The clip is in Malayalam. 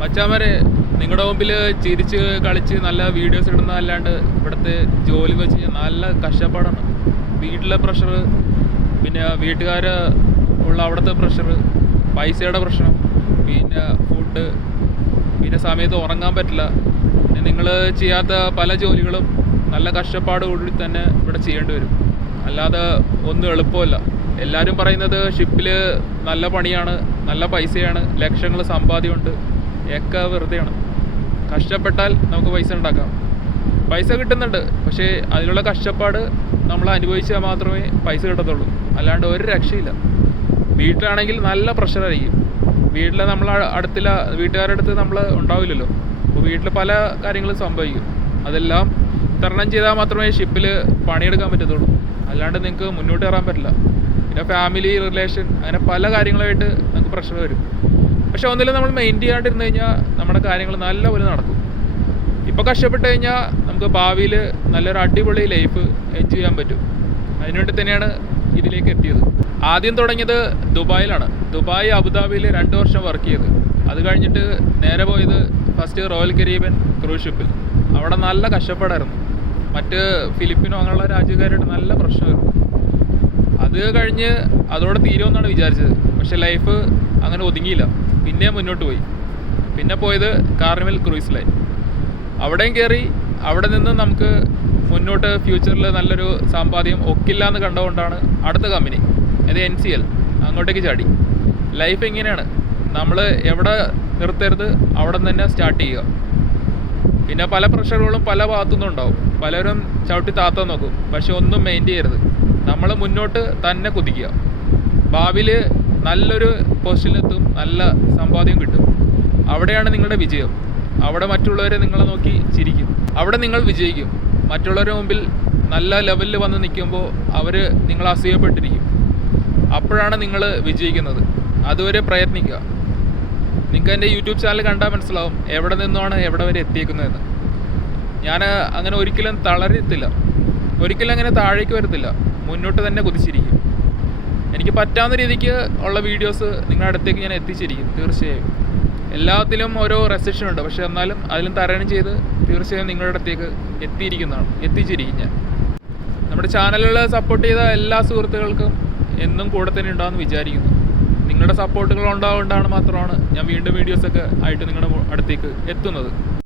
മച്ചാമാരെ നിങ്ങളുടെ മുമ്പിൽ ചിരിച്ച് കളിച്ച് നല്ല വീഡിയോസ് ഇടുന്ന അല്ലാണ്ട് ഇവിടുത്തെ ജോലി വെച്ച് കഴിഞ്ഞാൽ നല്ല കഷ്ടപ്പാടാണ്. വീട്ടിലെ പ്രഷർ പിന്നെ വീട്ടുകാർ ഉള്ള അവിടുത്തെ പ്രഷർ പൈസയുടെ പ്രശ്നം പിന്നെ ഫുഡ് പിന്നെ സമയത്ത് ഉറങ്ങാൻ പറ്റില്ല. പിന്നെ നിങ്ങൾ ചെയ്യാത്ത പല ജോലികളും നല്ല കഷ്ടപ്പാടുകൂടി തന്നെ ഇവിടെ ചെയ്യേണ്ടി വരും. അല്ലാതെ ഒന്നും എളുപ്പമല്ല. എല്ലാവരും പറയുന്നത് ഷിപ്പിൽ നല്ല പണിയാണ് നല്ല പൈസയാണ് ലക്ഷങ്ങൾ സമ്പാദ്യമുണ്ട്. ഒക്കെ വെറുതെയാണ്. കഷ്ടപ്പെട്ടാൽ നമുക്ക് പൈസ ഉണ്ടാക്കാം. പൈസ കിട്ടുന്നുണ്ട്. പക്ഷേ അതിനുള്ള കഷ്ടപ്പാട് നമ്മൾ അനുഭവിച്ചാൽ മാത്രമേ പൈസ കിട്ടത്തുള്ളൂ. അല്ലാണ്ട് ഒരു രക്ഷയില്ല. വീട്ടിലാണെങ്കിൽ നല്ല പ്രഷറായിരിക്കും. വീട്ടിൽ നമ്മൾ അടുത്തില്ല വീട്ടുകാരുടെ അടുത്ത് നമ്മൾ ഉണ്ടാവില്ലല്ലോ. അപ്പോൾ വീട്ടിൽ പല കാര്യങ്ങളും സംഭവിക്കും. അതെല്ലാം തരണം ചെയ്താൽ മാത്രമേ ഷിപ്പിൽ പണിയെടുക്കാൻ പറ്റത്തുള്ളൂ. അല്ലാണ്ട് നിങ്ങൾക്ക് മുന്നോട്ട് കയറാൻ പറ്റില്ല. പിന്നെ ഫാമിലി റിലേഷൻ അങ്ങനെ പല കാര്യങ്ങളുമായിട്ട് നിങ്ങൾക്ക് പ്രഷർ വരും. പക്ഷെ ഒന്നിലും നമ്മൾ മെയിൻ ചെയ്യാണ്ടിരുന്നു കഴിഞ്ഞാൽ നമ്മുടെ കാര്യങ്ങൾ നല്ലപോലെ നടക്കും. ഇപ്പോൾ കഷ്ടപ്പെട്ട് കഴിഞ്ഞാൽ നമുക്ക് ഭാവിയിൽ നല്ലൊരു അടിപൊളി ലൈഫ് എൻജോയ് ചെയ്യാൻ പറ്റും. അതിനുവേണ്ടി തന്നെയാണ് ഇതിലേക്ക് എത്തിയത്. ആദ്യം തുടങ്ങിയത് ദുബായിലാണ്. ദുബായ് അബുദാബിയിൽ രണ്ട് വർഷം വർക്ക് ചെയ്ത്. അത് കഴിഞ്ഞിട്ട് നേരെ പോയത് ഫസ്റ്റ് റോയൽ കരീബൻ ക്രൂസ് ഷിപ്പിൽ അവിടെ നല്ല കഷ്ടപ്പാടായിരുന്നു. മറ്റ് ഫിലിപ്പിനോ അങ്ങനെയുള്ള രാജ്യക്കാരായിട്ട് നല്ല പ്രശ്നമായിരുന്നു. അത് കഴിഞ്ഞ് അതോടെ തീരുമെന്നാണ് വിചാരിച്ചത്. പക്ഷെ ലൈഫ് അങ്ങനെ ഒതുങ്ങിയില്ല. പിന്നെ മുന്നോട്ട് പോയി. പിന്നെ പോയത് കാർണിവൽ ക്രൂയിസ് ലൈൻ അവിടെയും കയറി അവിടെ നിന്ന് നമുക്ക് മുന്നോട്ട് ഫ്യൂച്ചറിൽ നല്ലൊരു സമ്പാദ്യം ഒക്കില്ല എന്ന് കണ്ടുകൊണ്ടാണ് അടുത്ത കമ്പനി അത് എൻ സി എൽ അങ്ങോട്ടേക്ക് ചാടി. ലൈഫ് എങ്ങനെയാണ് നമ്മൾ എവിടെ നിർത്തരുത് അവിടെ നിന്ന് തന്നെ സ്റ്റാർട്ട് ചെയ്യുക. പിന്നെ പല പ്രഷറുകളും പല ഭാഗത്തുനിന്നും ഉണ്ടാവും. പലരും ചവിട്ടി താത്താൻ നോക്കും. പക്ഷെ ഒന്നും മെയിന്റെയിൻ ചെയ്യരുത്. നമ്മൾ മുന്നോട്ട് തന്നെ കുതിക്കുക. ഭാവിയിൽ നല്ലൊരു പൊസിഷനിലെത്തും നല്ല സമ്പാദ്യം കിട്ടും. അവിടെയാണ് നിങ്ങളുടെ വിജയം. അവിടെ മറ്റുള്ളവരെ നിങ്ങളെ നോക്കി ചിരിക്കും. അവിടെ നിങ്ങൾ വിജയിക്കും. മറ്റുള്ളവരുടെ മുമ്പിൽ നല്ല ലെവലിൽ വന്ന് നിൽക്കുമ്പോൾ അവർ നിങ്ങൾ അസൂയപ്പെട്ടിരിക്കും. അപ്പോഴാണ് നിങ്ങൾ വിജയിക്കുന്നത്. അതുവരെ പ്രയത്നിക്കുക. നിങ്ങൾക്ക് എന്റെ യൂട്യൂബ് ചാനൽ കണ്ടാൽ മനസ്സിലാവും എവിടെ നിന്നാണ് എവിടെ വരെ എത്തിയേക്കുന്നതെന്ന്. ഞാൻ അങ്ങനെ ഒരിക്കലും തളരത്തില്ല. ഒരിക്കലും അങ്ങനെ താഴേക്ക് വരത്തില്ല. മുന്നോട്ട് തന്നെ കുതിച്ചിരിക്കും. എനിക്ക് പറ്റാവുന്ന രീതിക്ക് ഉള്ള വീഡിയോസ് നിങ്ങളുടെ അടുത്തേക്ക് ഞാൻ എത്തിച്ചിരിക്കും തീർച്ചയായും. എല്ലാത്തിലും ഓരോ റെസ്ട്രിക്ഷൻ ഉണ്ട്. പക്ഷേ എന്നാലും അതിലും തരണം ചെയ്ത് തീർച്ചയായും നിങ്ങളുടെ അടുത്തേക്ക് എത്തിയിരിക്കുന്നതാണ് എത്തിച്ചിരിക്കും ഞാൻ. നമ്മുടെ ചാനലുകൾ സപ്പോർട്ട് ചെയ്ത എല്ലാ സുഹൃത്തുക്കൾക്കും എന്നും കൂടെ തന്നെ ഉണ്ടാകുമെന്ന് വിചാരിക്കുന്നു. നിങ്ങളുടെ സപ്പോർട്ടുകൾ ഉണ്ടാകൊണ്ടാണ് മാത്രമാണ് ഞാൻ വീണ്ടും വീഡിയോസൊക്കെ ആയിട്ട് നിങ്ങളുടെ അടുത്തേക്ക് എത്തുന്നത്.